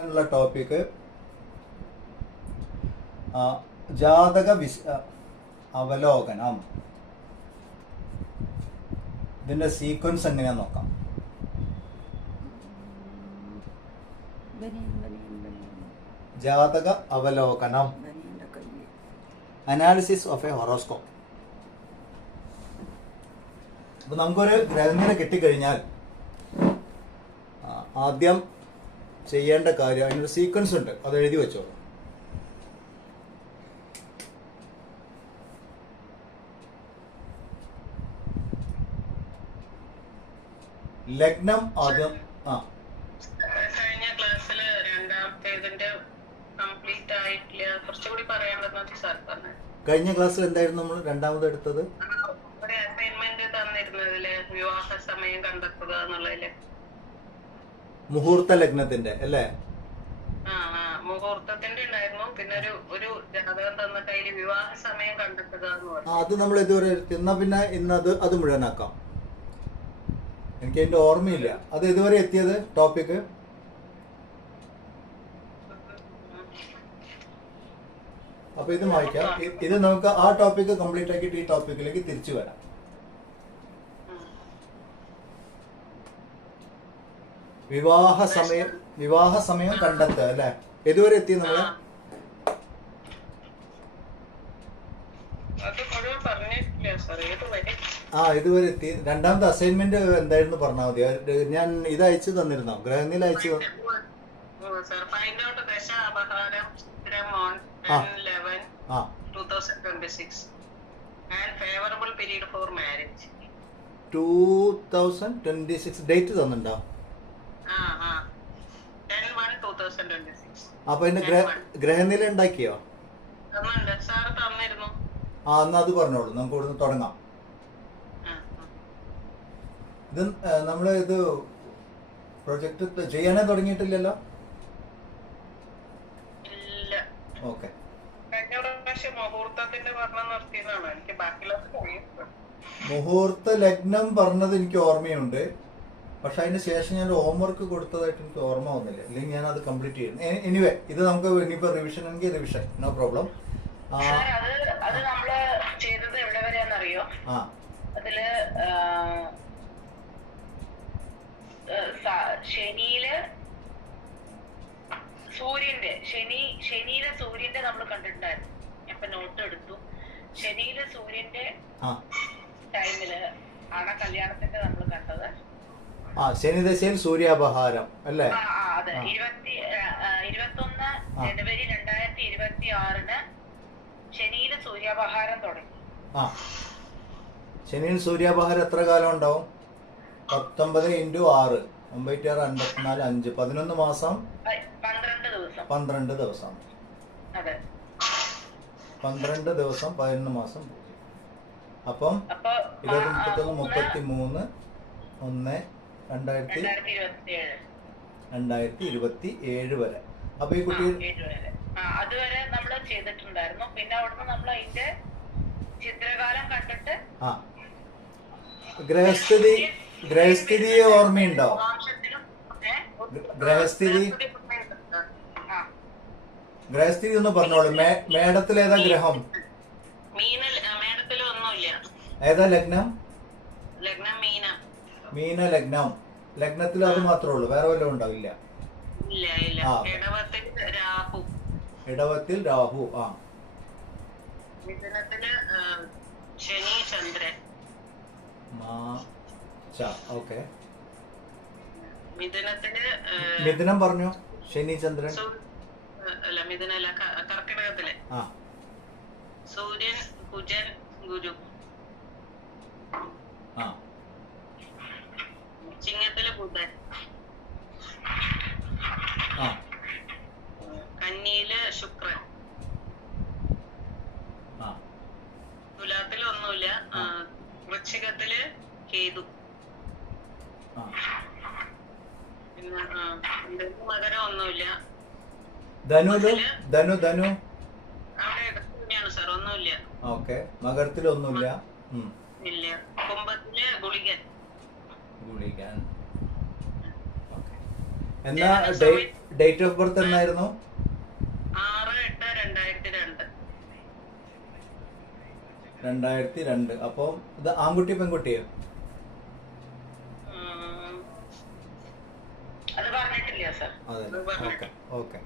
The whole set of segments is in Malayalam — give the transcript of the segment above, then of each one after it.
ടോപ്പിക് ജാതക അവലോകനം. ഇതിന്റെ സീക്വൻസ് എങ്ങനെയാന്ന് നോക്കാം. ജാതക അവലോകനം, അനാലിസിസ് ഓഫ് എ ഹൊറോസ്കോപ്പ്. അപ്പൊ നമുക്കൊരു ഗ്രഹനില കിട്ടിക്കഴിഞ്ഞാൽ ആദ്യം ചെയ്യേണ്ട കാര്യം, അതിനൊരു സീക്വൻസ് ഉണ്ട്, അത് എഴുതി വെച്ചോളൂ. ലഗ്നം ആദ്യം. കഴിഞ്ഞ ക്ലാസ്സിൽ രണ്ടാമത്തേതിന്റെ കംപ്ലീറ്റ് ആയിട്ടില്ല, കുറച്ചുകൂടി പറയാനുണ്ടെന്ന് സാർ പറഞ്ഞു. കഴിഞ്ഞ ക്ലാസ്സിൽ എന്തായിരുന്നു നമ്മൾ രണ്ടാമത് എടുത്തത്? ഒരു അസൈൻമെന്റ് തന്നിരുന്നതില് വിവാഹ സമയം കണ്ടെത്തുക എന്നുള്ളതില് മുഹൂർത്ത ലഗ്നത്തിന്റെ അല്ലേ? മുഹൂർത്തത്തിന്റെ ഉണ്ടായിരുന്നു. പിന്നെ ഒരു ജാതകം തന്നിട്ട് അതിൽ വിവാഹ സമയം കണ്ടെത്തുക എന്ന് പറഞ്ഞു. അത് നമ്മൾ ഇതുവരെ എന്നാ പിന്നെ ഇന്നത് അത് മുഴുവനാക്കാം. എനിക്ക് അതിന്റെ ഓർമ്മയില്ല അത് ഇതുവരെ എത്തിയത് ടോപ്പിക്. അപ്പൊ ഇത് വായിക്കാം. ഇത് നമുക്ക് ആ ടോപ്പിക് കംപ്ലീറ്റ് ആക്കിയിട്ട് ഈ ടോപ്പിക്കിലേക്ക് തിരിച്ചു വരാം. വിവാഹ സമയം കണ്ടെത്തുക അല്ലെ? ഇതുവരെ എത്തി നമ്മള്. ഇതുവരെ എത്തി. രണ്ടാമത്തെ അസൈൻമെന്റ് എന്തായിരുന്നു പറഞ്ഞാൽ മതി. ഞാൻ ഇത് അയച്ചു തന്നിരുന്നോ? ഗ്രഹനില അയച്ചു. ഡേറ്റ് തന്നിട്ടുണ്ടോ? അപ്പൊ അതിന്റെ ഗ്രഹനില ഉണ്ടാക്കിയോ? എന്നാ അത് പറഞ്ഞോളൂ, നമുക്ക് ഇവിടുന്ന് തുടങ്ങാം. ഇത് നമ്മള് ഇത് പ്രൊജക്ട് ചെയ്യാനേ തുടങ്ങിയിട്ടില്ലല്ലോ. ഓക്കെ. മുഹൂർത്ത ലഗ്നം പറഞ്ഞത് എനിക്ക് ഓർമ്മയുണ്ട്, പക്ഷെ അതിന് ശേഷം ഞാൻ ഹോംവർക്ക് കൊടുത്തതായിട്ട് എനിക്ക് ഓർമ്മ വന്നില്ല. അല്ലെങ്കിൽ ഞാൻ അത് കംപ്ലീറ്റ് ചെയ്യുന്നു. എനിവേ ഇത് നമുക്ക് ഇനിയിപ്പോ റിവിഷൻ എങ്കിൽ റിവിഷൻ, നോ പ്രോബ്ലം. അത് നമ്മള് ചെയ്തത് എവിടെ വരെയാണെന്നറിയോ? അതില് ശനിയിലെ സൂര്യന്റെ നമ്മൾ കണ്ടിട്ടുണ്ടായിരുന്നു. ഇപ്പൊ നോട്ട് എടുത്തു. ശനിയിലെ സൂര്യന്റെ ടൈമില് ആണ് കല്യാണത്തിന്റെ നമ്മൾ കണ്ടത്. ശനിദശയിൽ സൂര്യാപഹാരം അല്ലേ? അതെ. 21 ജനുവരി 2026 ശനിയില് സൂര്യാപഹാരം തുടങ്ങി. ശനിയിൽ സൂര്യാപഹാരം എത്ര കാലം ഉണ്ടാവും? 19 × 6 96 54 5 11 മാസം 12 ദിവസം. 12 ദിവസം 11 മാസം. അപ്പം 20 33 2027 വരെ. അപ്പൊ ഈ കുട്ടി അതുവരെ നമ്മൾ ചെയ്തിട്ടുണ്ടായിരുന്നു. പിന്നെ അവിടുന്ന് നമ്മൾ അതിന്റെ ചിത്രകാലം കണ്ടിട്ട് ഗ്രഹസ്ഥിതി ഓർമ്മയുണ്ടോ? ഗ്രഹസ്ഥിതി ഒന്ന് പറഞ്ഞോളൂ. മേടത്തിലേതാ ഗ്രഹം? ഏതാ ലഗ്നം? മീന ലഗ്നം. ലഗ്നത്തിൽ അത് മാത്രമേ ഉള്ളൂ, വേറെ വല്ലതും ഉണ്ടാവില്ല? ഇടവത്തിൽ രാഹു. ശനി ചന്ദ്രൻ. ഓക്കെ. മിഥുനം പറഞ്ഞു. ശനി ചന്ദ്രൻ അല്ല, മിഥുനല്ല, കർക്കിടകത്തില് സൂര്യൻ കുജൻ ഗുരു. ചിങ്ങത്തില് ബുധൻ. കന്നിയില് ശുക്രൻ. തുലാത്തില് ഒന്നുമില്ല. വൃശ്ചികത്തില് കേതു. പിന്നെ മകരം ഒന്നുമില്ല. ധനു അവിടെ തന്നെയാണ് സാർ, ഒന്നുമില്ല. ഓക്കെ. മകരത്തിൽ ഒന്നുമില്ല. ഇല്ല. കുംഭത്തില് ഗുളികൻ. ഓക്കെ. എന്നാ ഡേറ്റ് ഓഫ് ബർത്ത് എന്നായിരുന്നു? 6/8/2002. 2002. അപ്പം ഇത് ആൺകുട്ടി പെൺകുട്ടിയോ? അത് പറഞ്ഞിട്ടില്ല സർ. അതെ, ഓക്കെ ഓക്കെ.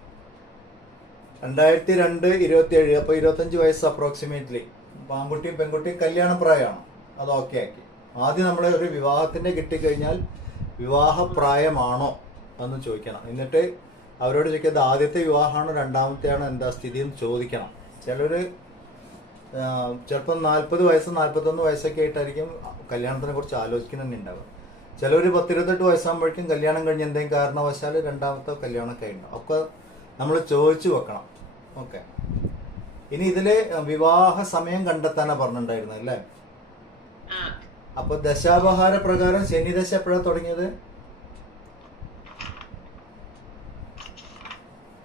2002 27. അപ്പൊ 25 വയസ്സ് അപ്രോക്സിമേറ്റ്ലി. ആൺകുട്ടിയും പെൺകുട്ടിയും കല്യാണ പ്രായമാണ്. അത് ഓക്കെ ആക്കി. ആദ്യം നമ്മൾ ഒരു വിവാഹത്തിന്റെ കിട്ടിക്കഴിഞ്ഞാൽ വിവാഹപ്രായമാണോ എന്ന് ചോദിക്കണം. എന്നിട്ട് അവരോട് ചോദിക്കുന്നത് ആദ്യത്തെ വിവാഹമാണോ രണ്ടാമത്തെയാണോ എന്താ സ്ഥിതി എന്ന് ചോദിക്കണം. ചിലർ ചിലപ്പോൾ 40 വയസ്സ് 41 വയസ്സൊക്കെ ആയിട്ടായിരിക്കും കല്യാണത്തിനെ കുറിച്ച് ആലോചിക്കുന്നതന്നെ ഉണ്ടാവുക. ചിലർ 10-28 വയസ്സാകുമ്പോഴേക്കും കല്യാണം കഴിഞ്ഞ് എന്തെങ്കിലും കാരണവശാൽ രണ്ടാമത്തെ കല്യാണമൊക്കെ ഉണ്ടാവും. ഒക്കെ നമ്മൾ ചോദിച്ചു വെക്കണം. ഓക്കെ. ഇനി ഇതില് വിവാഹ സമയം കണ്ടെത്താനാ പറഞ്ഞിട്ടുണ്ടായിരുന്നത് അല്ലേ? അപ്പൊ ദശാപഹാര പ്രകാരം ശനി ദശ എപ്പോഴാണ് തുടങ്ങിയത്?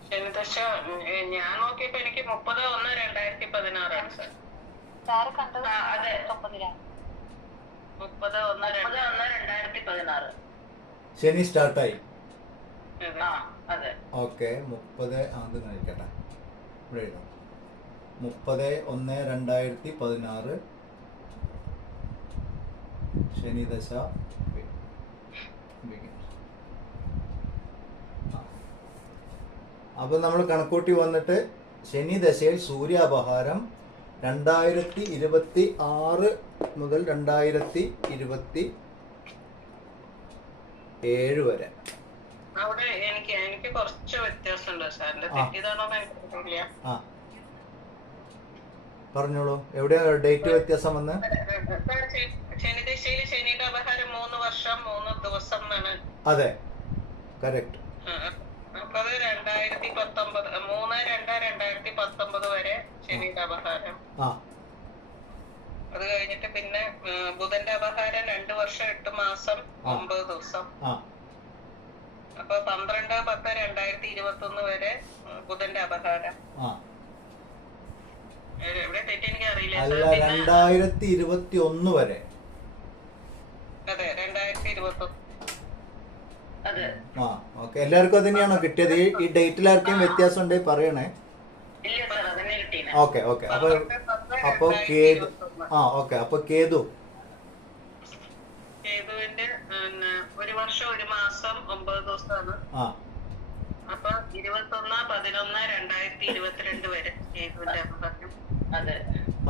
ശനിദശ ഞാൻ നോക്കിയപ്പോ എനിക്ക് 30/1/2016 ആണ് സർ. അതെ, 30/1/2016 ശനി സ്റ്റാർട്ടായി. അതെ. ഓക്കെ. 30 അത് കഴിക്കട്ടെ, ഇവിടെ എഴുതാം. 30/1/2016 ശനിദശ. അപ്പൊ നമ്മൾ കണക്കൂട്ടി വന്നിട്ട് ശനി ദശയിൽ സൂര്യാപഹാരം 2026 മുതൽ 2027 വരെ. അവിടെ എനിക്ക് കുറച്ച് വ്യത്യാസമുണ്ട് സാറിന്റെ. തെറ്റിയതാണോ എനിക്കറിയില്ല. ആ പറഞ്ഞോളൂ, എവിടെയാ ഡേറ്റ് വ്യത്യാസം വന്ന്? ശനിദശയിൽ ശനിയുടെ അപഹാരം 3 വർഷം 3 ദിവസം എന്നാണ്. അതെ, കറക്റ്റ്. അപ്പൊ അത് 3/2/2019 വരെ ശനിയുടെ അപഹാരം. അത് കഴിഞ്ഞിട്ട് പിന്നെ ബുധന്റെ അപഹാരം 2 വർഷം 8 മാസം 9 ദിവസം. അപ്പൊ 12/10/2021 വരെ ബുധന്റെ അപഹാരം. എവിടെ തെറ്റി എനിക്ക് അറിയില്ല. 2021 വരെ. അതെ, 2021. അതെ. ഓക്കെ. എല്ലാവർക്കും അത് തന്നെയാണോ കിട്ടിയത്? ഈ ഡേറ്റിൽ ആർക്കെയും വ്യത്യാസം ഉണ്ടെങ്കിൽ പറയണേ. Okay okay. അപ്പൊ കേതു. ഓക്കെ. അപ്പൊ കേതുവിന്റെ 1 വർഷം 1 മാസം 9 ദിവസമാണ്. അപ്പൊ 21/11/2022 വരെ കേതുവിന്റെ അപഹാരം. അതെ.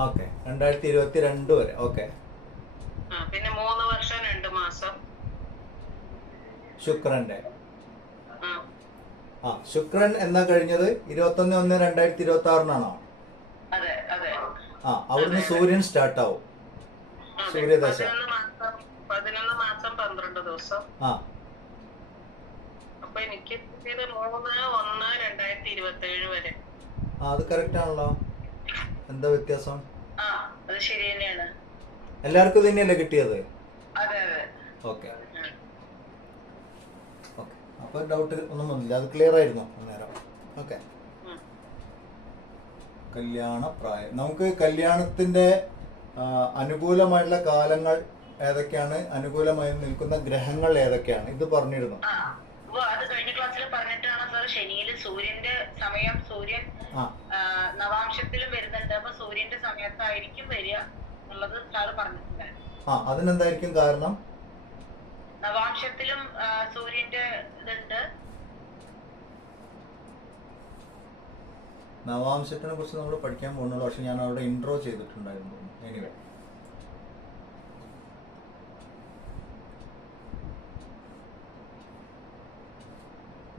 ഓക്കെ. 2022 വരെ. ഓക്കെ. പിന്നെ 3 വർഷം 2 മാസം ശുക്രന്റെ. ശുക്രൻ എന്നാ കഴിഞ്ഞത്? 21/1/2026 അതെ അതെ. അവിടുന്ന് സൂര്യൻ സ്റ്റാർട്ട് ആവും. സൂര്യദശ 11 മാസം 12 ദിവസം. അപ്പൊ എനിക്ക് 3/1/2027 വരെ. അത് കറക്റ്റ് ആണല്ലോ. എന്താ വ്യത്യാസം? അത് ശരി തന്നെയാണ്. എല്ലാവർക്കും തന്നെയല്ലേ കിട്ടിയത്? അതെ അതെ. Okay okay. അപ്പൊ ഡൗട്ട് ഒന്നും വന്നില്ല, അത് ക്ലിയർ ആയിരുന്നു അന്നേരം. ഓക്കെ. കല്യാണ പ്രായം. നമുക്ക് കല്യാണത്തിന്റെ അനുകൂലമായിട്ടുള്ള കാലങ്ങൾ ഏതൊക്കെയാണ്, അനുകൂലമായി നിൽക്കുന്ന ഗ്രഹങ്ങൾ ഏതൊക്കെയാണ്, ഇത് പറഞ്ഞിരുന്നു. അത് കഴിഞ്ഞ ക്ലാസ്സിൽ പറഞ്ഞിട്ടാണ് സാർ. ശനിയില് സൂര്യന്റെ സമയം, സൂര്യൻ നവാംശത്തിലും വരുന്നുണ്ട്. അപ്പൊ സൂര്യന്റെ സമയത്തായിരിക്കും വരിക എന്നുള്ളത് സാറ് പറഞ്ഞിട്ടുണ്ടായിരുന്നു. അതിനെന്തായിരിക്കും കാരണം? നവാംശത്തിലും സൂര്യന്റെ ഇതുണ്ട്. നവാംശത്തിനെ കുറിച്ച് നമ്മൾ പഠിക്കാൻ പോകുന്നുള്ളൂ, പക്ഷെ ഞാൻ അവിടെ ഇൻട്രോ ചെയ്തിട്ടുണ്ടായിരുന്നു. എനിവേ,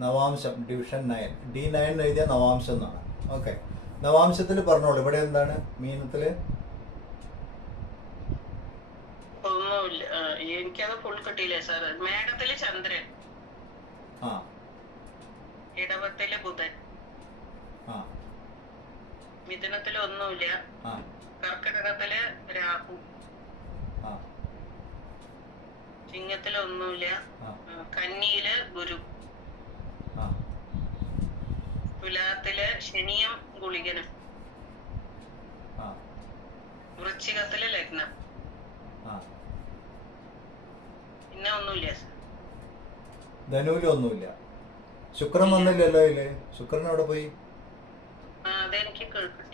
നവാംശം ഡിവിഷൻ 9 D9 എഴുതിയ നവാംശം എന്നാണ്. ഓക്കെ. നവാംശത്തിൽ പറഞ്ഞോളൂ. ഇവിടെ എന്താണ് മീനത്തില്? ഒന്നുമില്ല, എനിക്കത് ഫുൾ കിട്ടിയില്ലേ സാർ. മേടത്തില് ചന്ദ്രൻ, ഇടവത്തില് ബുധൻ, മിഥുനത്തില് ഒന്നുമില്ല, കർക്കിടകത്തില് രാഹു, ചിങ്ങത്തില് ഒന്നുമില്ല, കന്നിയില് ഗുരു, തുലാത്തില് ശനിയും ഗുളികനും, വൃശ്ചികത്തില് ലഗ്നം. പിന്നെ ഒന്നുമില്ല. ധനുവില് ഒന്നുമില്ല. ശുക്രൻ വന്നില്ലല്ലോ ഇതില്. ശുക്രൻ അവിടെ പോയി. അതെനിക്ക് കേൾക്കും.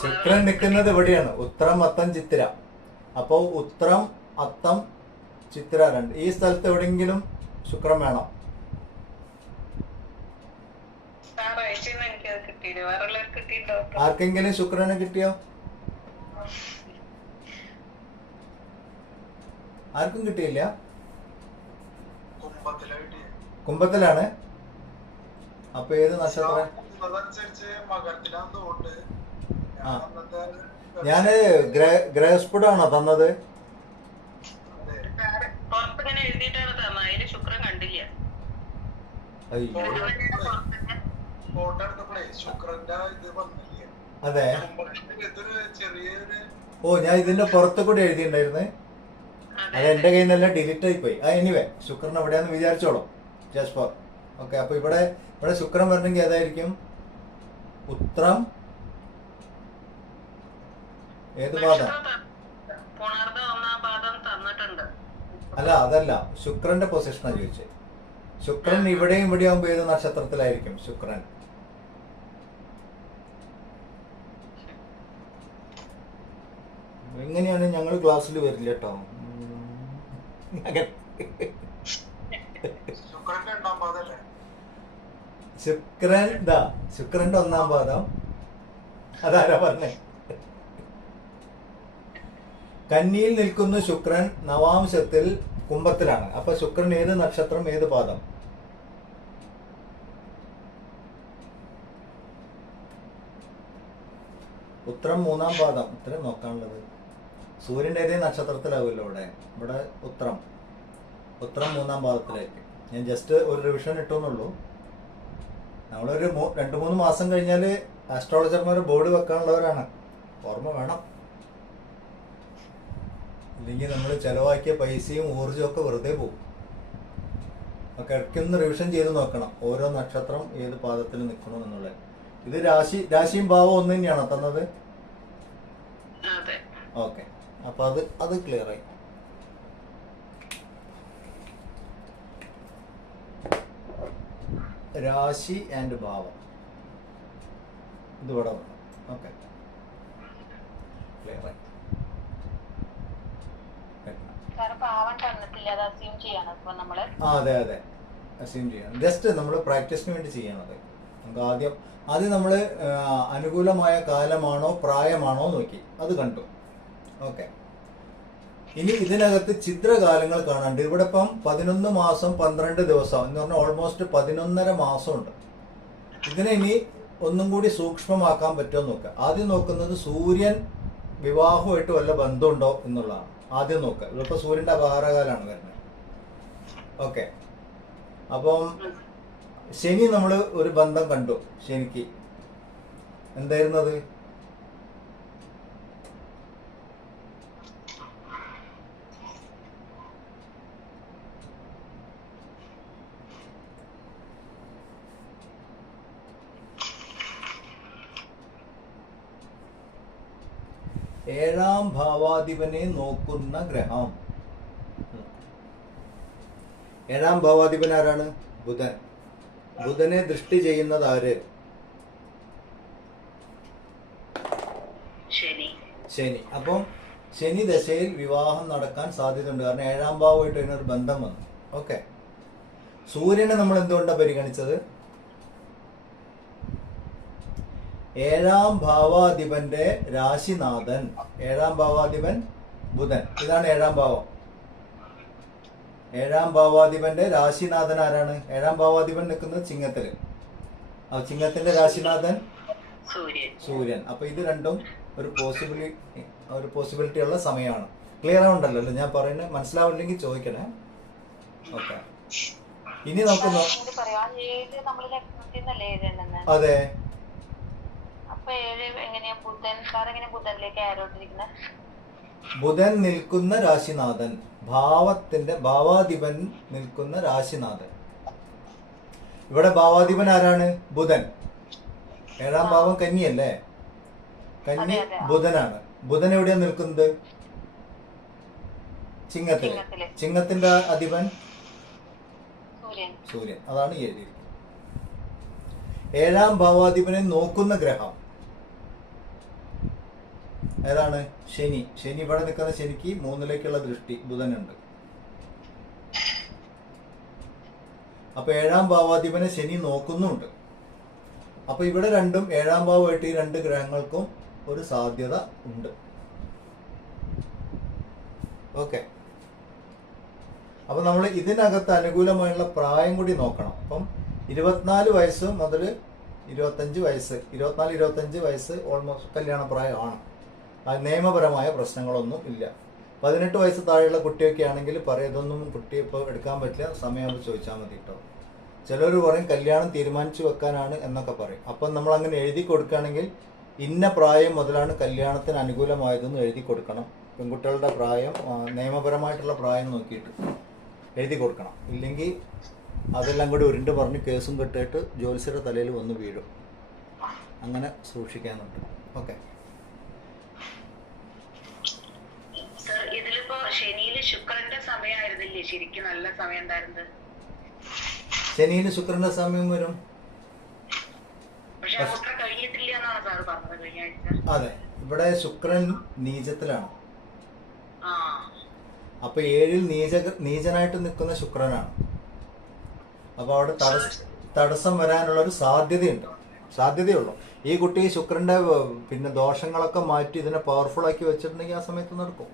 ശുക്രൻ നിൽക്കുന്നത് ഇവിടെയാണ്, ഉത്രം അത്തം ചിത്തിര. അപ്പോ ഉത്രം അത്തം ചിത്തിര രണ്ട് ഈ സ്ഥലത്ത് എവിടെയെങ്കിലും ശുക്രൻ വേണം. ആർക്കെങ്കിലും ശുക്രനെ കിട്ടിയോ? ആർക്കും കിട്ടിയില്ല. കുംഭത്തിലാണ്. അപ്പൊ ഏത് നക്ഷത്രം? ഞാന് ഗ്രഹസ്ഫുടാണോ തന്നത്? അതെ. ഓ, ഞാൻ ഇതിന്റെ പുറത്ത് കൂടി എഴുതിണ്ടായിരുന്നേ. അത് എന്റെ കയ്യിൽ നിന്നെല്ലാം ഡിലീറ്റ് ആയി പോയി. എനിവേ ശുക്രൻ എവിടെയാന്ന് വിചാരിച്ചോളൂ. Just for okay. അപ്പൊ ഇവിടെ ശുക്രൻ വരണമെങ്കിൽ ഏതായിരിക്കും? ഉത്രം ഏത് പാദം? അല്ല, അതല്ല, ശുക്രന്റെ പൊസിഷനാ ചോദിച്ചത്. ശുക്രൻ ഇവിടെയും ഇവിടെ ആകുമ്പോ ഏത് നക്ഷത്രത്തിലായിരിക്കും ശുക്രൻ? എങ്ങനെയാണ് ഞങ്ങൾ ക്ലാസ്സിൽ വരില്ല കേട്ടോ. ശുക്രന്റെ ഒന്നാം പാദം. അതാരാ പറഞ്ഞേ? കന്നിയിൽ നിൽക്കുന്ന ശുക്രൻ നവാംശത്തിൽ കുംഭത്തിലാണ്. അപ്പൊ ശുക്രൻ ഏത് നക്ഷത്രം, ഏത് പാദം? ഉത്രം മൂന്നാം പാദം. ഇത്രയും നോക്കാനുള്ളത്. സൂര്യന്റെ ഏതേ നക്ഷത്രത്തിലാവുമല്ലോ ഇവിടെ ഉത്രം മൂന്നാം പാദത്തിലേക്ക്. ഞാൻ ജസ്റ്റ് ഒരു റിവിഷൻ ഇട്ടുന്നുള്ളൂ. നമ്മളൊരു 2-3 മാസം കഴിഞ്ഞാല് ആസ്ട്രോളജർമാർ ബോർഡ് വെക്കാനുള്ളവരാണ്. ഓർമ്മ വേണം. ഇല്ലെങ്കിൽ നമ്മൾ ചെലവാക്കിയ പൈസയും ഊർജവും ഒക്കെ വെറുതെ പോകും. ഒക്കെ ഇടയ്ക്കൊന്ന് റിവിഷൻ ചെയ്ത് നോക്കണം, ഓരോ നക്ഷത്രം ഏത് പാദത്തിൽ നിൽക്കണം എന്നുള്ളത്. ഇത് രാശിയും ഭാവവും ഒന്ന് തന്നെയാണോ തന്നത്? ഓക്കെ. അപ്പൊ അത് ക്ലിയർ ആയി. രാശി ആൻഡ് ഭാവം ഇത് ഇവിടെ വന്നു. ഓക്കെ, ക്ലിയർ ആയി. അതെ, അസ്യൂം ചെയ്യണം. ജസ്റ്റ് നമ്മൾ പ്രാക്ടീസിന് വേണ്ടി ചെയ്യണത്. നമുക്ക് ആദ്യം നമ്മൾ അനുകൂലമായ കാലമാണോ പ്രായമാണോ നോക്കി അത് കണ്ടു. ഓക്കെ. ഇനി ഇതിനകത്ത് ചിത്രകാലങ്ങൾ കാണാണ്ട്. ഇവിടെ ഇപ്പം 11 മാസം 12 ദിവസം എന്ന് പറഞ്ഞാൽ ഓൾമോസ്റ്റ് 11.5 മാസമുണ്ട്. ഇതിനെ ഇനി ഒന്നും കൂടി സൂക്ഷ്മമാക്കാൻ പറ്റുമോ നോക്കുക. ആദ്യം നോക്കുന്നത് സൂര്യൻ വിവാഹമായിട്ട് വല്ല ബന്ധമുണ്ടോ എന്നുള്ളതാണ് ആദ്യം നോക്കുക. ഇതിപ്പോ സൂര്യന്റെ അപഹാരകാലാണ് വരുന്നത്. ഓക്കെ. അപ്പം ശനി നമ്മൾ ഒരു ബന്ധം കണ്ടു. ശനിക്ക് എന്തായിരുന്നത്? ഏഴാം ഭാവാധിപനെ നോക്കുന്ന ഗ്രഹം. ഏഴാം ഭാവാധിപൻ ആരാണ്? ബുധൻ. ബുധനെ ദൃഷ്ടി ചെയ്യുന്നത് ആര്? ശനി. അപ്പം ശനി ദശയിൽ വിവാഹം നടക്കാൻ സാധ്യതയുണ്ട്. കാരണം 7ാം ഭാവമായിട്ട് അതിനൊരു ബന്ധം വന്നു. ഓക്കെ. സൂര്യനെ നമ്മൾ എന്തുകൊണ്ടാണ് പരിഗണിച്ചത്? 7ാം ഭാവാധിപന്റെ രാശിനാഥൻ. 7ാം ഭാവാധിപൻ ബുധൻ. ഇതാണ് 7ാം ഭാവം. 7ാം ഭാവാധിപന്റെ രാശിനാഥൻ ആരാണ്? 7ാം ഭാവാധിപൻ നിൽക്കുന്നത് ചിങ്ങത്തില്. ആ ചിങ്ങത്തിന്റെ രാശിനാഥൻ സൂര്യൻ. അപ്പൊ ഇത് രണ്ടും ഒരു പോസിബിലിറ്റി ഉള്ള സമയമാണ്. ക്ലിയർ ആവുണ്ടല്ലോ അല്ലേ? ഞാൻ പറയുന്നത് മനസ്സിലാവില്ലെങ്കിൽ ചോദിക്കണേ. ഓക്കെ. ഇനി നോക്കുന്നു. അതെ. ബുധൻ നിൽക്കുന്ന രാശിനാഥൻ, ഭാവാധിപൻ നിൽക്കുന്ന രാശിനാഥൻ. ഇവിടെ ഭാവാധിപൻ ആരാണ്? ബുധൻ. 7ാം ഭാവം കന്നിയല്ലേ? കന്നി ബുധനാണ്. ബുധൻ എവിടെയാ നിൽക്കുന്നത്? ചിങ്ങത്തില്. ചിങ്ങത്തിന്റെ അധിപൻ സൂര്യൻ. അതാണ് ഈ എഴുതിയിരിക്കുന്നത്. ഏഴാം ഭാവാധിപനെ നോക്കുന്ന ഗ്രഹം ഏതാണ്? ശനി. ശനി ഇവിടെ നിൽക്കുന്ന ശനിക്ക് 3ലേക്കുള്ള ദൃഷ്ടി ബുധനുണ്ട്. അപ്പൊ ഏഴാം ഭാവാധിപനെ ശനി നോക്കുന്നുണ്ട്. അപ്പൊ ഇവിടെ രണ്ടും ഏഴാം ഭാവമായിട്ട് ഈ 2 ഗ്രഹങ്ങൾക്കും ഒരു സാധ്യത ഉണ്ട്. ഓക്കെ. അപ്പൊ നമ്മൾ ഇതിനകത്ത് അനുകൂലമായുള്ള പ്രായം കൂടി നോക്കണം. അപ്പം 24 വയസ്സ് മുതൽ 25 വയസ്സ്, 24-25 വയസ്സ് ഓൾമോസ്റ്റ് കല്യാണ പ്രായമാണ്. നിയമപരമായ പ്രശ്നങ്ങളൊന്നും ഇല്ല. 18 വയസ്സ് താഴെയുള്ള കുട്ടിയൊക്കെ ആണെങ്കിൽ പറയും ഇതൊന്നും കുട്ടി ഇപ്പോൾ എടുക്കാൻ പറ്റില്ല, സമയമാകുമ്പോൾ ചോദിച്ചാൽ മതി കേട്ടോ. ചിലർ പറയും കല്യാണം തീരുമാനിച്ചു വെക്കാനാണ് എന്നൊക്കെ പറയും. അപ്പം നമ്മൾ അങ്ങനെ എഴുതി കൊടുക്കുകയാണെങ്കിൽ ഇന്ന പ്രായം മുതലാണ് കല്യാണത്തിന് അനുകൂലമായതെന്ന് എഴുതി കൊടുക്കണം. പെൺകുട്ടികളുടെ പ്രായം നിയമപരമായിട്ടുള്ള പ്രായം നോക്കിയിട്ട് എഴുതി കൊടുക്കണം. ഇല്ലെങ്കിൽ അതെല്ലാം കൂടി ഉരുണ്ട് പറഞ്ഞ് കേസും കെട്ടിയിട്ട് ജ്യോത്സ്യരുടെ തലയിൽ വന്ന് വീഴും. അങ്ങനെ സൂക്ഷിക്കാനുണ്ട്. ഓക്കെ. ഇതിലിപ്പോ ശനിയില് ശുക്രന്റെ സമയമായിരുന്നില്ലേ ശരിക്കും നല്ല സമയം ഉണ്ടായിരുന്നത്? ശനിയിൽ ശുക്രന്റെ സമയം വരും. കഴിഞ്ഞിട്ടില്ല എന്നാണ് സാർ പറഞ്ഞത് കഴിഞ്ഞ ആഴ്ച. അതെ, ഇവിടെ ശുക്രൻ നീചത്തിലാണ്. അപ്പൊ 7-ൽ നീചനായിട്ട് നിൽക്കുന്ന ശുക്രനാണ്. അപ്പൊ അവിടെ തടസ്സം വരാനുള്ള ഒരു സാധ്യതയുള്ളൂ. ഈ കുട്ടി ശുക്രന്റെ പിന്നെ ദോഷങ്ങളൊക്കെ മാറ്റി ഇതിനെ പവർഫുൾ ആക്കി വെച്ചിട്ടുണ്ടെങ്കിൽ ആ സമയത്ത് നടക്കും.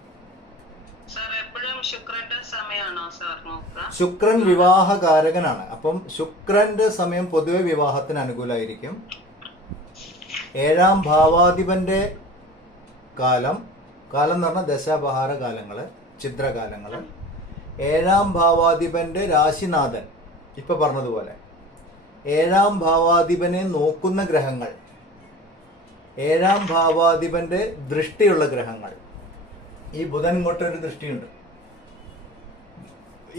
ശുക്രൻ വിവാഹകാരകനാണ്. അപ്പം ശുക്രന്റെ സമയം പൊതുവെ വിവാഹത്തിന് അനുകൂലമായിരിക്കും. 7-ാം ഭാവാധിപന്റെ കാലം എന്ന് പറഞ്ഞാൽ ദശാപഹാര കാലങ്ങള്, ചിത്രകാലങ്ങള്. 7-ാം ഭാവാധിപന്റെ രാശിനാഥൻ ഇപ്പൊ പറഞ്ഞതുപോലെ 7-ാം ഭാവാധിപനെ നോക്കുന്ന ഗ്രഹങ്ങൾ, 7-ാം ഭാവാധിപന്റെ ദൃഷ്ടിയുള്ള ഗ്രഹങ്ങൾ. ഈ ബുധൻ ഇങ്ങോട്ടൊരു ദൃഷ്ടിയുണ്ട്.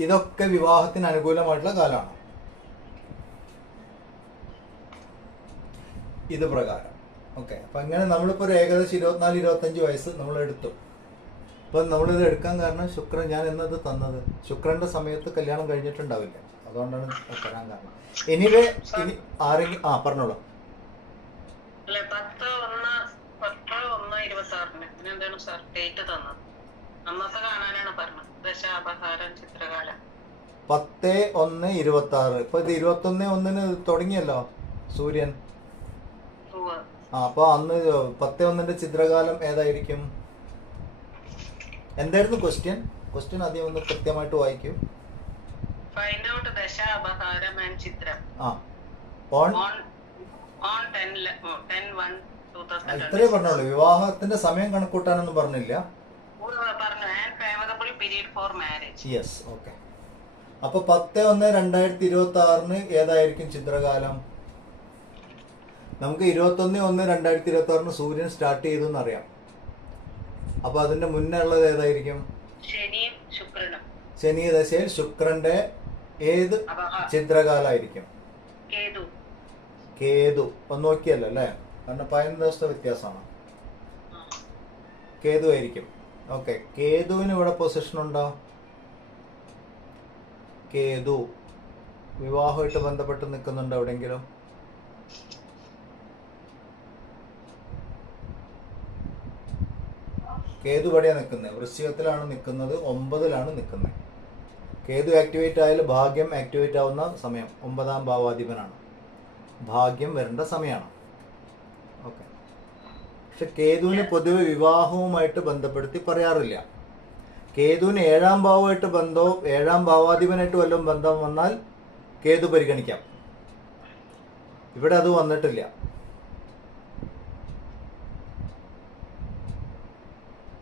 ഇതൊക്കെ വിവാഹത്തിന് അനുകൂലമായിട്ടുള്ള കാലമാണ്. ഇത് പ്രകാരം ഓക്കെ. അപ്പം ഇങ്ങനെ നമ്മളിപ്പോൾ ഒരു ഏകദേശം 24-25 വയസ്സ് നമ്മൾ എടുത്തു. അപ്പം നമ്മളിത് എടുക്കാൻ കാരണം ശുക്രൻ, ഞാൻ എന്നത് തന്നത് ശുക്രന്റെ സമയത്ത് കല്യാണം കഴിഞ്ഞിട്ടുണ്ടാവില്ല, അതുകൊണ്ടാണ് തരാൻ കാരണം. എനിവേ ഇനി ആരെങ്കിലും പറഞ്ഞോളൂ. പത്ത് 10-1-26. ഇപ്പൊ ഇത് 21-1 തുടങ്ങിയല്ലോ സൂര്യൻ. അപ്പൊ അന്ന് 10-1 ചിത്രകാലം ഏതായിരിക്കും? എന്തായിരുന്നു ക്വസ്റ്റ്യൻ ആദ്യം ഒന്ന് കൃത്യമായിട്ട് വായിക്കൂ. ഇത്രേ പറഞ്ഞോളൂ. വിവാഹത്തിന്റെ സമയം കണക്കൂട്ടാനൊന്നും പറഞ്ഞില്ല. Yes, okay. അപ്പൊ 10-1-2026 ഏതായിരിക്കും ചിത്രകാലം? നമുക്ക് 21-1-2026 സൂര്യൻ സ്റ്റാർട്ട് ചെയ്തു എന്നറിയാം. അപ്പൊ അതിന്റെ മുന്നേ ഉള്ളത് ഏതായിരിക്കും? ശനി ദശയിൽ ശുക്രന്റെ ഏത് ചിത്രകാലായിരിക്കും? കേതു. ഒന്ന് നോക്കിയല്ലോ അല്ലേ, കാരണം 15 ദിവസത്തെ വ്യത്യാസമാണ്. കേതു ആയിരിക്കും. ഓക്കെ. കേതുവിന് ഇവിടെ പൊസിഷൻ ഉണ്ടോ? കേതു വിവാഹമായിട്ട് ബന്ധപ്പെട്ട് നിൽക്കുന്നുണ്ടോ എവിടെയെങ്കിലും? കേതു എവിടെയാണ് നിൽക്കുന്നത്? വൃശ്ചികത്തിലാണ് നിൽക്കുന്നത്, 9-ലാണ് നിൽക്കുന്നത്. കേതു ആക്ടിവേറ്റ് ആയാൽ ഭാഗ്യം ആക്ടിവേറ്റ് ആവുന്ന സമയം 9-ാം ഭാവാധിപനാണ്. ഭാഗ്യം വരേണ്ട സമയമാണ്. ഓക്കെ. പക്ഷെ കേതുവിന് പൊതുവെ വിവാഹവുമായിട്ട് ബന്ധപ്പെടുത്തി പറയാറില്ല. കേതുവിന് 7-ാം ഭാവമായിട്ട് ബന്ധവും 7-ാം ഭാവാധിപനായിട്ട് വല്ലതും ബന്ധം വന്നാൽ കേതു പരിഗണിക്കാം. ഇവിടെ അത് വന്നിട്ടില്ല.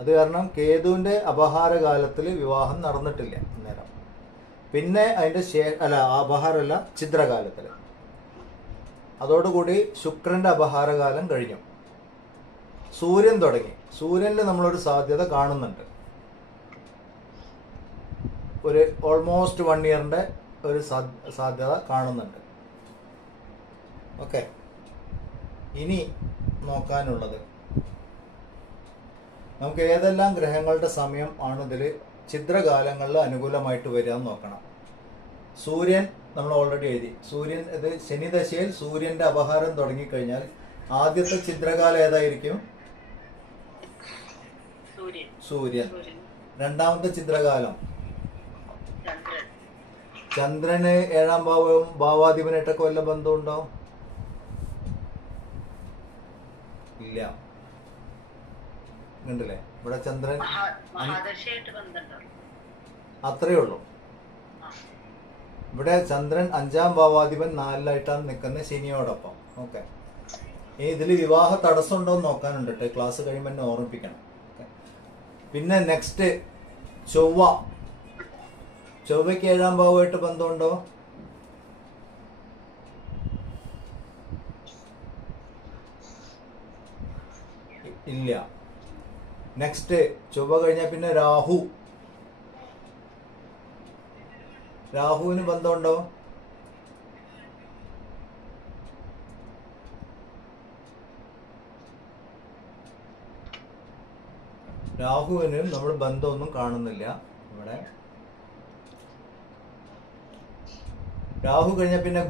അത് കാരണം കേതുവിന്റെ അപഹാരകാലത്തിൽ വിവാഹം നടന്നിട്ടില്ല അന്നേരം. പിന്നെ അതിന്റെ അപഹാരമല്ല, ചിത്രകാലത്തിൽ. അതോടുകൂടി ശുക്രന്റെ അപഹാരകാലം കഴിഞ്ഞു. സൂര്യൻ തുടങ്ങി. സൂര്യനിൽ നമ്മളൊരു സാധ്യത കാണുന്നുണ്ട്. ഒരു ഓൾമോസ്റ്റ് 1 ഇയറിന്റെ ഒരു സാധ്യത കാണുന്നുണ്ട്. ഓക്കെ. ഇനി നോക്കാനുള്ളത് നമുക്ക് ഏതെല്ലാം ഗ്രഹങ്ങളുടെ സമയം ആണ് ഇതിൽ ചിത്രകാലങ്ങളിൽ അനുകൂലമായിട്ട് വരിക എന്ന് നോക്കണം. സൂര്യൻ നമ്മൾ ഓൾറെഡി എഴുതി. സൂര്യൻ ഇത് ശനി ദശയിൽ സൂര്യന്റെ അപഹാരം തുടങ്ങിക്കഴിഞ്ഞാൽ ആദ്യത്തെ ചിത്രകാലം ഏതായിരിക്കും? സൂര്യൻ. രണ്ടാമത്തെ ചിത്രകാലം ചന്ദ്രന്. ഏഴാം ഭാവാധിപനായിട്ടൊക്കെ വല്ല ബന്ധമുണ്ടോ? ഇല്ല. കണ്ടില്ലേ ഇവിടെ ചന്ദ്രൻ അത്രയേ ഉള്ളൂ. ഇവിടെ ചന്ദ്രൻ 5ാം ഭാവാധിപൻ 4ലായിട്ടാണ് നിൽക്കുന്നത് ശനിയോടൊപ്പം. ഓക്കെ, ഇനി ഇതിൽ വിവാഹ തടസ്സം ഉണ്ടോ എന്ന് നോക്കാനുണ്ട് കേട്ടോ. ക്ലാസ് കഴിയുമ്പോൾ എന്നെ ഓർമ്മിപ്പിക്കണം. പിന്നെ നെക്സ്റ്റ് ചൊവ്വയ്ക്ക് 7ാം ഭാവമായിട്ട് ബന്ധമുണ്ടോ? ഇല്ല. നെക്സ്റ്റ് ചൊവ്വ കഴിഞ്ഞാൽ പിന്നെ രാഹുവിന് ബന്ധമുണ്ടോ? രാഹുവിനും നമ്മൾ ബന്ധമൊന്നും കാണുന്നില്ല ഇവിടെ. രാഹു കഴിഞ്ഞ പിന്നെ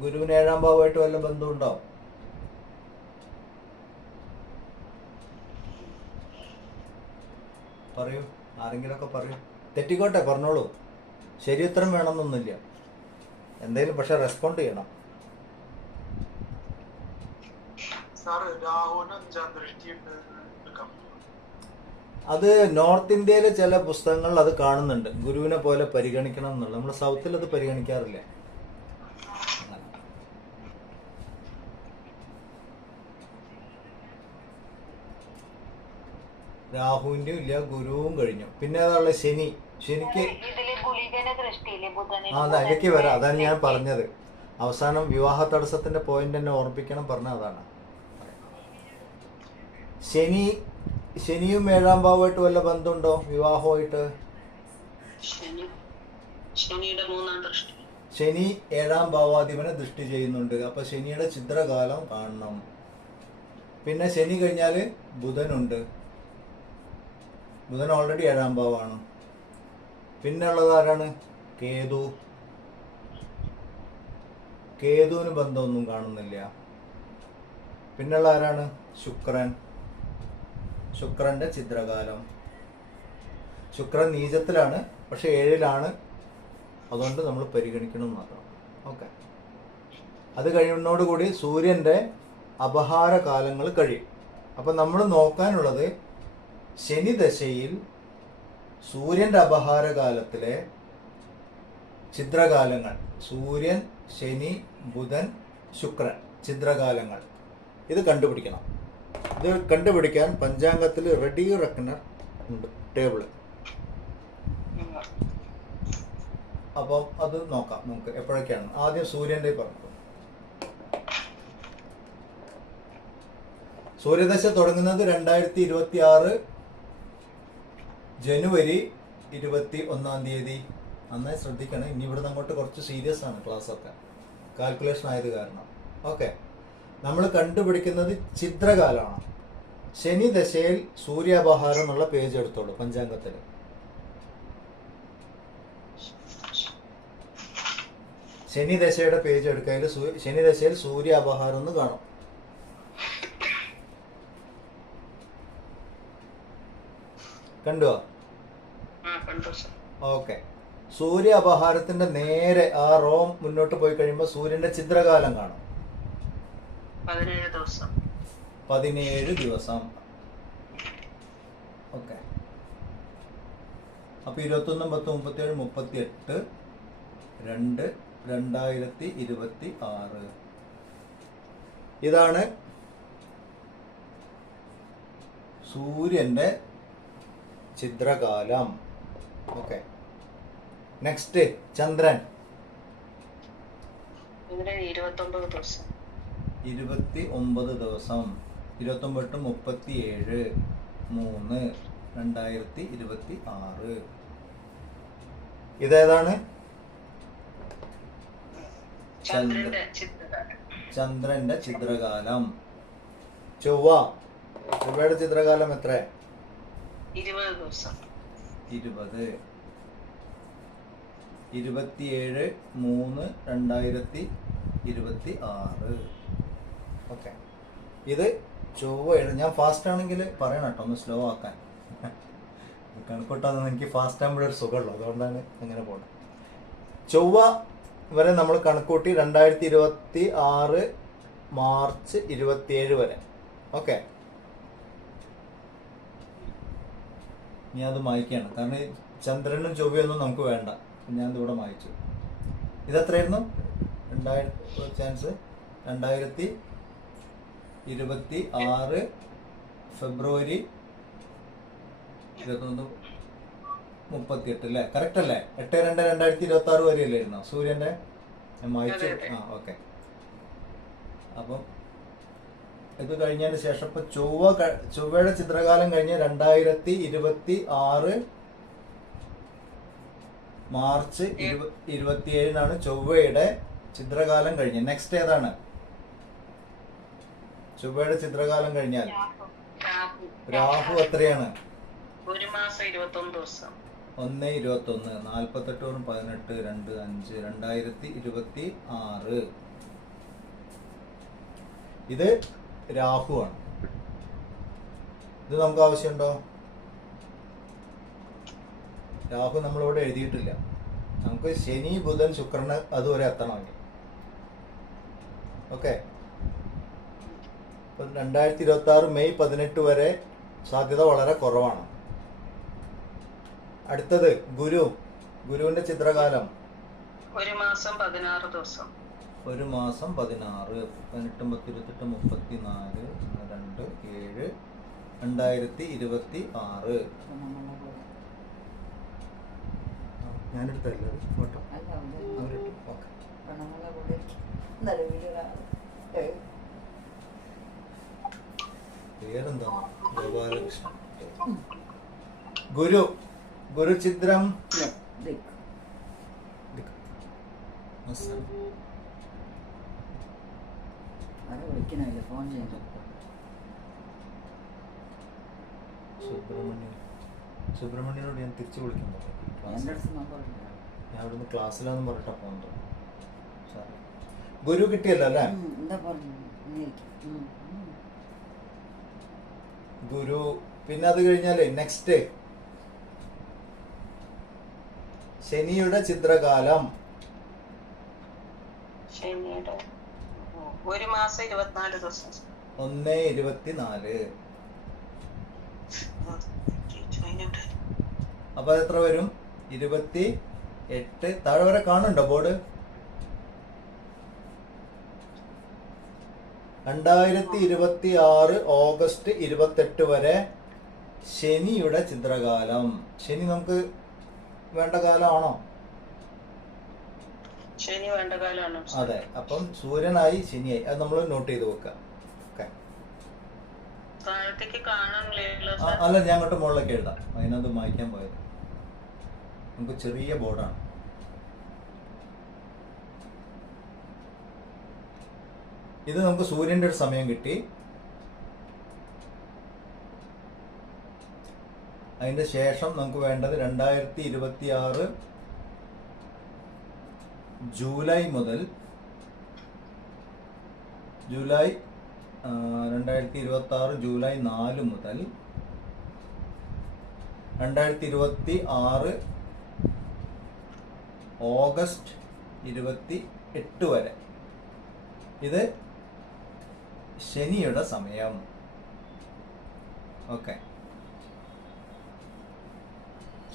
ഗുരുവിന് 7ാം ഭാവമായിട്ട് വല്ല ബന്ധമുണ്ടോ? പറയൂ, ആരെങ്കിലുമൊക്കെ പറയൂ. തെറ്റിക്കോട്ടെ, പറഞ്ഞോളൂ. ശരി ഉത്തരം വേണമെന്നൊന്നുമില്ല, എന്തായാലും പക്ഷെ റെസ്പോണ്ട് ചെയ്യണം. അത് നോർത്ത് ഇന്ത്യയിലെ ചില പുസ്തകങ്ങളിൽ അത് കാണുന്നുണ്ട്, ഗുരുവിനെ പോലെ പരിഗണിക്കണം എന്നുള്ളത്. നമ്മൾ സൗത്തിൽ അത് പരിഗണിക്കാറില്ല. രാഹുവിന്റെ ഇല്ല, ഗുരുവും കഴിഞ്ഞു. പിന്നെ ഏതാണുള്ളത്? ശനിക്ക് അതിലേക്ക് വരാം. അതാണ് ഞാൻ പറഞ്ഞത്. അവസാനം വിവാഹ തടസ്സത്തിന്റെ പോയിന്റ് എന്നെ ഓർമ്മിപ്പിക്കണം പറഞ്ഞ അതാണ്. ശനിയും 7ാം ഭാവമായിട്ട് വല്ല ബന്ധമുണ്ടോ വിവാഹമായിട്ട്? ശനി 7ാം ഭാവാധിപനെ ദൃഷ്ടി ചെയ്യുന്നുണ്ട്. അപ്പൊ ശനിയുടെ ചിത്രകാലം കാണണം. പിന്നെ ശനി കഴിഞ്ഞാല് ബുധനുണ്ട്. ബുധൻ ഓൾറെഡി 7ാം ഭാവമാണ്. പിന്നെ ഉള്ളത് ആരാണ്? കേതുവിന് ബന്ധമൊന്നും കാണുന്നില്ല. പിന്നെയുള്ള ആരാണ്? ശുക്രന്റെ ചിത്രകാലം. ശുക്രൻ നീചത്തിലാണ്, പക്ഷെ 7ലാണ്. അതുകൊണ്ട് നമ്മൾ പരിഗണിക്കണം മാത്രം. ഓക്കെ, അത് കഴിയുന്നതോടുകൂടി സൂര്യന്റെ അപഹാര കാലങ്ങൾ കഴിയും. അപ്പം നമ്മൾ നോക്കാനുള്ളത് ശനി ദശയിൽ സൂര്യന്റെ അപഹാര കാലത്തിലെ ചിത്രകാലങ്ങൾ. സൂര്യൻ, ശനി, ബുധൻ, ശുക്രൻ ചിത്രകാലങ്ങൾ. ഇത് കണ്ടുപിടിക്കണം. ഇത് കണ്ടുപിടിക്കാൻ പഞ്ചാംഗത്തിൽ റെഡി റെക്കണർ ഉണ്ട്, ടേബിള്. അപ്പം അത് നോക്കാം നമുക്ക് എപ്പോഴൊക്കെയാണ്. ആദ്യം സൂര്യന്റെ പറഞ്ഞു. സൂര്യദശ തുടങ്ങുന്നത് 2026 ജനുവരി 21-ാം തീയതി. നന്നായി ശ്രദ്ധിക്കണം. ഇനി ഇവിടുന്ന് അങ്ങോട്ട് കുറച്ച് സീരിയസ് ആണ് ക്ലാസ്സൊക്കെ, കാൽക്കുലേഷൻ ആയത് കാരണം. ഓക്കെ, നമ്മൾ കണ്ടുപിടിക്കുന്നത് ചിത്രകാലമാണ്. ശനി ദശയിൽ സൂര്യാപഹാരം എന്നുള്ള പേജ് എടുത്തോളൂ പഞ്ചാംഗത്തിൽ. ശനി ദശയുടെ പേജ് എടുക്കയിൽ ശനി ദശയിൽ സൂര്യാപഹാരം എന്ന് കാണും. കണ്ടുവോ? ഓക്കെ, സൂര്യ അപഹാരത്തിന്റെ നേരെ ആ റോം മുന്നോട്ട് പോയി കഴിയുമ്പോൾ സൂര്യന്റെ ചിത്രകാലം കാണും. 17 ദിവസം. ഓക്കെ, അപ്പൊ 21, 10, 37, 38, 2026. ഇതാണ് സൂര്യന്റെ ചിത്രകാലം. ഓക്കെ, നെക്സ്റ്റ് ചന്ദ്രൻ. 29 ദിവസം. 29 ദിവസം. 29, 37, 3, 2026. ഇതേതാണ്? ചന്ദ്രന്റെ ചിത്രകാലം. ചൊവ്വയുടെ ചിത്രകാലം എത്ര? 20 ദിവസം. 20 27/3/2026. ഓക്കെ, ഇത് ചൊവ്വ. ഞാൻ ഫാസ്റ്റ് ആണെങ്കിൽ പറയണം കേട്ടോ, ഒന്ന് സ്ലോ ആക്കാൻ. കണക്കൂട്ടാന്ന് എനിക്ക് ഫാസ്റ്റ് ആകുമ്പോഴൊരു സുഖമുള്ളൂ, അതുകൊണ്ടാണ് അങ്ങനെ പോകുന്നത്. ചൊവ്വ വരെ നമ്മൾ കണക്കൂട്ടി 2026 മാർച്ച് 27 വരെ. ഓക്കെ, ഞാൻ അത് മായ്ക്കുകയാണ്, കാരണം ചന്ദ്രനും ചൊവ്വയൊന്നും നമുക്ക് വേണ്ട. ഞാനിതിവിടെ മായ്ച്ചു. ഇതെത്രയായിരുന്നു? 2026 ഫെബ്രുവരി 21:38 അല്ലേ? കറക്റ്റ് അല്ലേ? 8/2/2026 വരെ അല്ലായിരുന്നോ സൂര്യന്റെ? ഞാൻ മായ്ച്ചു. ഓക്കെ. അപ്പം ഇത് കഴിഞ്ഞതിന് ശേഷം ഇപ്പൊ ചൊവ്വയുടെ ചിത്രകാലം കഴിഞ്ഞ് 2026 മാർച്ച് 27 ചൊവ്വയുടെ ചിത്രകാലം കഴിഞ്ഞ്. നെക്സ്റ്റ് ഏതാണ്? ചൊവ്വയുടെ ചിത്രകാലം കഴിഞ്ഞാൽ രാഹു എത്രയാണ്? 1 മാസം 21 ദിവസം. 1/21. 48 18 2 5 2026. ഇത് രാഹുവാണ്. ഇത് നമുക്ക് ആവശ്യമുണ്ടോ? രാഹു നമ്മളിവിടെ എഴുതിയിട്ടില്ല. നമുക്ക് ശനി ബുധൻ ശുക്രന് അതുവരെ എത്തണമെങ്കിൽ. ഓക്കെ, 2026 മെയ് 18 വരെ സാധ്യത വളരെ കുറവാണ്. അടുത്തത് ഗുരുവിന്റെ ചിത്രകാലം 1 മാസം 16 ദിവസം. 1 മാസം 16. 18 10 28 34 2 7 2026. ഞാനെടുത്തല്ലേ ഫോട്ടോ? പേരെന്താ? ഗോപാലകൃഷ്ണൻ. ഗുരു ചിത്രം സുബ്രഹ്മണ്യനോട് ഞാൻ തിരിച്ചു വിളിക്കാൻ പറ്റും. ഞാൻ ഇവിടുന്ന് ക്ലാസ്സിലാന്ന് പറഞ്ഞിട്ടാ പോകുന്നത്. ഗുരു കിട്ടിയല്ലോ അല്ലേ? ഗുരു. പിന്നെ അത് കഴിഞ്ഞാല് നെക്സ്റ്റ് ശനിയുടെ ചിത്രകാലം. ശനിയുടെ 1 മാസം 24 ദിവസം. 1/24. അപ്പൊ എത്ര വരും? 28. താഴെ വരെ കാണുന്നുണ്ടോ ബോർഡ്? 2026 ഓഗസ്റ്റ് 28 വരെ ശനിയുടെ ചിത്രകാലം. ശനി നമുക്ക് വേണ്ട കാലമാണോ? ശനി വേണ്ട കാലമാണ്. അതെ. അപ്പം സൂര്യനായി ശനിയായി. അത് നമ്മൾ നോട്ട് ചെയ്ത് വെക്കാം. അല്ല, ഞാൻ അങ്ങോട്ട് മുകളിലേക്ക് എഴുതാം. അതിനകത്ത് മായ്ക്കാൻ പോയത് നമുക്ക് ചെറിയ ബോർഡാണ്. ഇത് നമുക്ക് സൂര്യന്റെ ഒരു സമയം കിട്ടി. അതിന്റെ ശേഷം നമുക്ക് വേണ്ടത് 2026 ജൂലൈ മുതൽ 2026 ജൂലൈ 4 മുതൽ 2026 ഓഗസ്റ്റ് 28 വരെ. ഇത് ശനിയുടെ സമയം. ഓക്കെ,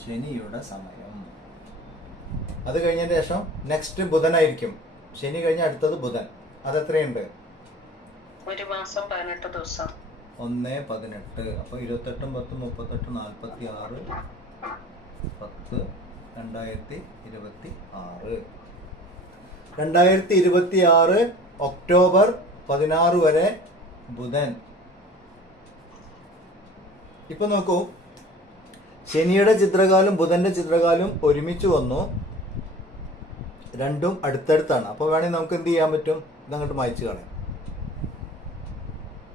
ശനിയുടെ സമയം. അത് കഴിഞ്ഞതിന് ശേഷം നെക്സ്റ്റ് ബുധനായിരിക്കും. ശനി കഴിഞ്ഞ അടുത്തത് ബുധൻ. അതെത്രയുണ്ട്? 1 മാസം 18 ദിവസം. 1/18. അപ്പൊ 28 10 38 46 10 2026. 2026 ഒക്ടോബർ 16 വരെ ബുധൻ. ഇപ്പൊ നോക്കൂ, ശനിയുടെ ചിത്രകാലം ബുധന്റെ ചിത്രകാലം ഒരുമിച്ച് വന്നു. രണ്ടും അടുത്തടുത്താണ്. അപ്പോൾ വേണമെങ്കിൽ നമുക്ക് എന്ത് ചെയ്യാൻ പറ്റും? ഇതങ്ങോട്ട് മായ്ച്ചു കളയാം.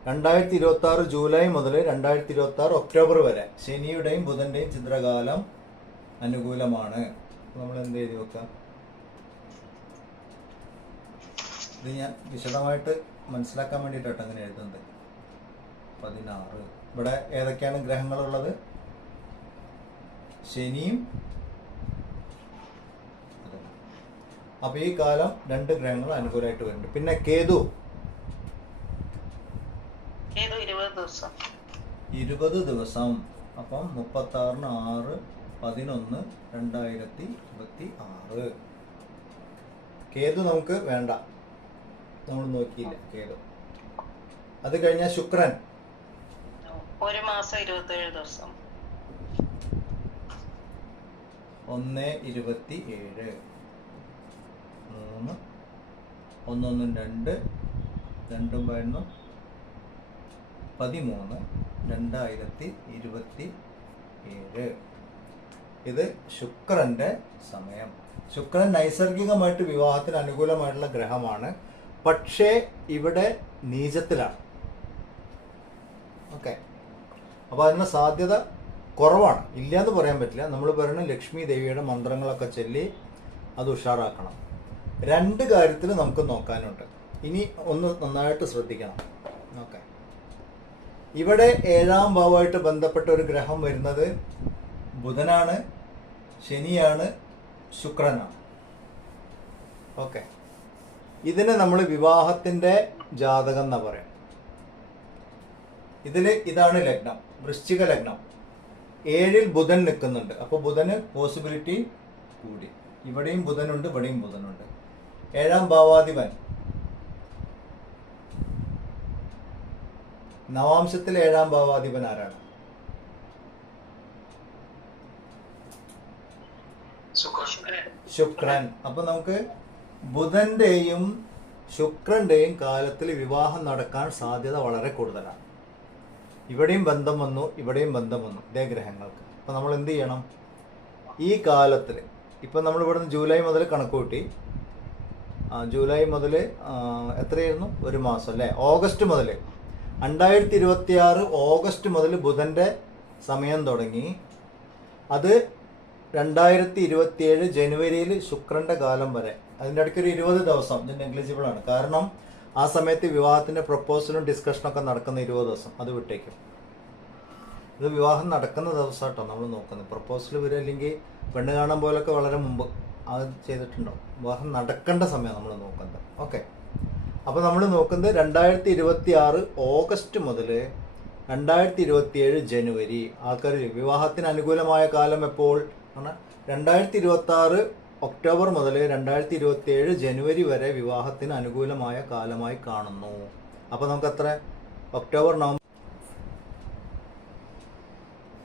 2026 ജൂലൈ മുതൽ 2026 ഒക്ടോബർ വരെ ശനിയുടെയും ബുധന്റെയും ചിത്രകാലം അനുകൂലമാണ്. നമ്മൾ എന്ത് എഴുതി വെക്കാം? ഇത് ഞാൻ വിശദമായിട്ട് മനസ്സിലാക്കാൻ വേണ്ടിയിട്ടാണ് അങ്ങനെ എഴുതുന്നത്. 16. ഇവിടെ ഏതൊക്കെയാണ് ഗ്രഹങ്ങളുള്ളത്? ശനിയും. അപ്പൊ ഈ കാലം 2 ഗ്രഹങ്ങൾ അനുകൂലമായിട്ട് വരുന്നുണ്ട്. പിന്നെ കേതു 20 ദിവസം. അപ്പം 36/6/11/2026. കേതു നമുക്ക് വേണ്ട, നമ്മൾ നോക്കിയില്ല കേതു. അത് കഴിഞ്ഞാൽ ശുക്രൻ 1 മാസം 27 ദിവസം. 1/27. 3 1 1 2 2 13 2027. ഇത് ശുക്രന്റെ സമയം. ശുക്രൻ നൈസർഗികമായിട്ട് വിവാഹത്തിന് അനുകൂലമായിട്ടുള്ള ഗ്രഹമാണ്. പക്ഷേ ഇവിടെ നീചത്തിലാണ്. ഓക്കെ, അപ്പോൾ അതിനുള്ള സാധ്യത കുറവാണ്. ഇല്ലയെന്ന് പറയാൻ പറ്റില്ല. നമ്മൾ പറയുന്ന ലക്ഷ്മി ദേവിയുടെ മന്ത്രങ്ങളൊക്കെ ചൊല്ലി അത് ഉഷാറാക്കണം. 2 കാര്യത്തിൽ നമുക്ക് നോക്കാനുണ്ട്. ഇനി ഒന്ന് നന്നായിട്ട് ശ്രദ്ധിക്കണം. ഓക്കെ, ഇവിടെ 7ാം ഭാവമായിട്ട് ബന്ധപ്പെട്ട ഒരു ഗ്രഹം വരുന്നത് ബുധനാണ്, ശനിയാണ്, ശുക്രനാണ്. ഓക്കെ, ഇതിന് നമ്മൾ വിവാഹത്തിന്റെ ജാതകം എന്നാ പറയാം. ഇതാണ് ലഗ്നം, വൃശ്ചിക ലഗ്നം. 7ൽ ബുധൻ നിൽക്കുന്നുണ്ട്. അപ്പോൾ ബുധന് പോസിബിലിറ്റി കൂടി. ഇവിടെയും ബുധനുണ്ട്, ഇവിടെയും ബുധനുണ്ട്. 7ാം ഭാവാധിപൻ നവാംശത്തിൽ 7ാം ഭാവാധിപൻ ആരാണ്? ശുക്രൻ. അപ്പൊ നമുക്ക് ബുധന്റെയും ശുക്രന്റെയും കാലത്തിൽ വിവാഹം നടക്കാൻ സാധ്യത വളരെ കൂടുതലാണ്. ഇവിടെയും ബന്ധം വന്നു, ഇവിടെയും ബന്ധം വന്നു, ഇതേ ഗ്രഹങ്ങൾക്ക്. അപ്പൊ നമ്മൾ എന്ത് ചെയ്യണം? ഈ കാലത്തിൽ ഇപ്പൊ നമ്മൾ ഇവിടുന്ന് ജൂലൈ മുതൽ കണക്ക് കൂട്ടി. ജൂലൈ മുതൽ എത്രയായിരുന്നു? 1 മാസം അല്ലേ? ഓഗസ്റ്റ് മുതൽ 2026 ഓഗസ്റ്റ് മുതൽ ബുധന്റെ സമയം തുടങ്ങി. അത് 2027 ജനുവരിയിൽ ശുക്രന്റെ കാലം വരെ. അതിൻ്റെ ഇടയ്ക്ക് ഒരു 20 ദിവസം ഇത് നെഗ്ലിജിബിൾ ആണ്. കാരണം ആ സമയത്ത് വിവാഹത്തിന്റെ പ്രപ്പോസലും ഡിസ്കഷനൊക്കെ നടക്കുന്ന 20 ദിവസം അത് വിട്ടേക്കും. ഇത് വിവാഹം നടക്കുന്ന ദിവസമായിട്ടോ നമ്മൾ നോക്കുന്നത്. പ്രപ്പോസൽ വരും, അല്ലെങ്കിൽ പെണ്ണ് കാണാൻ പോലൊക്കെ വളരെ മുമ്പ് അത് ചെയ്തിട്ടുണ്ടാവും. വിവാഹം നടക്കേണ്ട സമയം നമ്മൾ നോക്കുന്നത്. ഓക്കെ, അപ്പോൾ നമ്മൾ നോക്കുന്നത് 2026 ഓഗസ്റ്റ് മുതൽ 2027 ജനുവരി. ആൾക്കാർ വിവാഹത്തിന് അനുകൂലമായ കാലം എപ്പോൾ? 2026 ഒക്ടോബർ മുതൽ 2027 ജനുവരി വരെ വിവാഹത്തിന് അനുകൂലമായ കാലമായി കാണുന്നു. അപ്പോൾ നമുക്ക് എത്ര? October, November.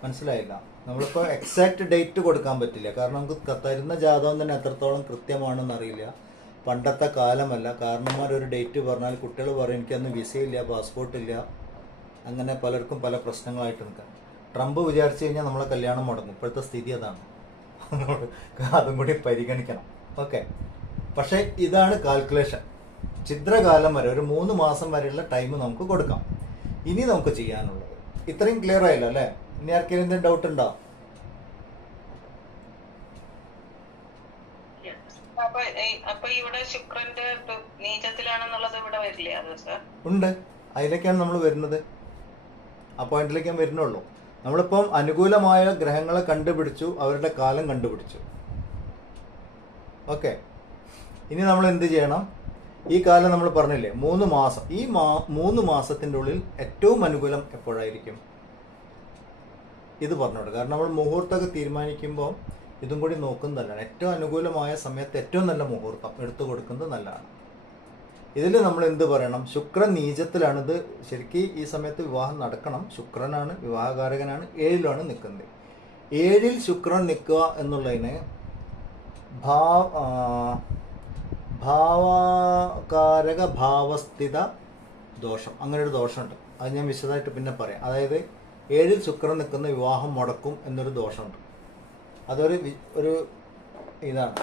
മനസ്സിലായില്ല? നമ്മളിപ്പോൾ എക്സാക്ട് ഡേറ്റ് കൊടുക്കാൻ പറ്റില്ല. കാരണം നമുക്ക് തരുന്ന ജാതകം തന്നെ എത്രത്തോളം കൃത്യമാണെന്ന് അറിയില്ല. പണ്ടത്തെ കാലമല്ല. കാരണന്മാരൊരു ഡേറ്റ് പറഞ്ഞാൽ കുട്ടികൾ പറയും എനിക്കന്ന് വിസയില്ല, പാസ്പോർട്ടില്ല. അങ്ങനെ പലർക്കും പല പ്രശ്നങ്ങളായിട്ട് നിൽക്കാം. ട്രംപ് വിചാരിച്ചു കഴിഞ്ഞാൽ നമ്മളെ കല്യാണം മുടങ്ങും. ഇപ്പോഴത്തെ സ്ഥിതി അതാണ്. അതും കൂടി പരിഗണിക്കണം. ഓക്കെ, പക്ഷേ ഇതാണ് കാൽക്കുലേഷൻ. ഛിദ്രകാലം വരെ ഒരു 3 മാസം വരെയുള്ള ടൈം നമുക്ക് കൊടുക്കാം. ഇനി നമുക്ക് ചെയ്യാനുള്ളത് ഇത്രയും ക്ലിയർ ആയില്ല അല്ലേ? ഇനി ആർക്കെങ്കിലും എന്തെങ്കിലും ഡൗട്ട് ഉണ്ടോ? അപ്പൊ ഇവിടെ ശുക്രന്റെ നീചത്തിലാണെന്നുള്ളത് ഇവിടെ വരില്ലേ? ഉണ്ട്, അതിലേക്കാണ് നമ്മൾ വരുന്നത്. ആ പോയിന്റിലേക്ക് ഞാൻ വരുന്നുള്ളൂ. നമ്മളിപ്പം അനുകൂലമായ ഗ്രഹങ്ങളെ കണ്ടുപിടിച്ചു, അവരുടെ കാലം കണ്ടുപിടിച്ചു. ഓക്കെ, ഇനി നമ്മൾ എന്ത് ചെയ്യണം? ഈ കാലം നമ്മൾ പറഞ്ഞില്ലേ 3 മാസം. ഈ 3 മാസത്തിൻ്റെ ഉള്ളിൽ ഏറ്റവും അനുകൂലം എപ്പോഴായിരിക്കും? ഇത് പറഞ്ഞോട്ടെ. കാരണം നമ്മൾ മുഹൂർത്തമൊക്കെ തീരുമാനിക്കുമ്പോൾ ഇതും കൂടി നോക്കുന്നതല്ലാണ്. ഏറ്റവും അനുകൂലമായ സമയത്ത് ഏറ്റവും നല്ല മുഹൂർത്തം എടുത്തു കൊടുക്കുന്നത് നല്ലതാണ്. ഇതിൽ നമ്മൾ എന്ത് പറയണം? ശുക്രൻ നീചത്തിലാണിത്. ശരിക്കും ഈ സമയത്ത് വിവാഹം നടക്കണം. ശുക്രനാണ് വിവാഹകാരകനാണ്. 7ലാണ് നിൽക്കുന്നത്. 7ൽ ശുക്രൻ നിൽക്കുക എന്നുള്ളതിന് ഭാവകാരക ഭാവസ്ഥിത ദോഷം, അങ്ങനെ ഒരു ദോഷമുണ്ട്. അത് ഞാൻ വിശദമായിട്ട് പിന്നെ പറയാം. അതായത് 7ൽ ശുക്രൻ നിൽക്കുന്ന വിവാഹം മുടക്കും എന്നൊരു ദോഷമുണ്ട്. അതൊരു ഇതാണ്.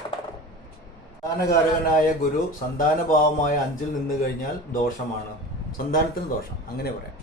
സന്താനകാരകനായ ഗുരു സന്താനഭാവമായ 5ൽ നിന്ന് കഴിഞ്ഞാൽ ദോഷമാണ്. സന്താനത്തിന് ദോഷം, അങ്ങനെ പറയാം.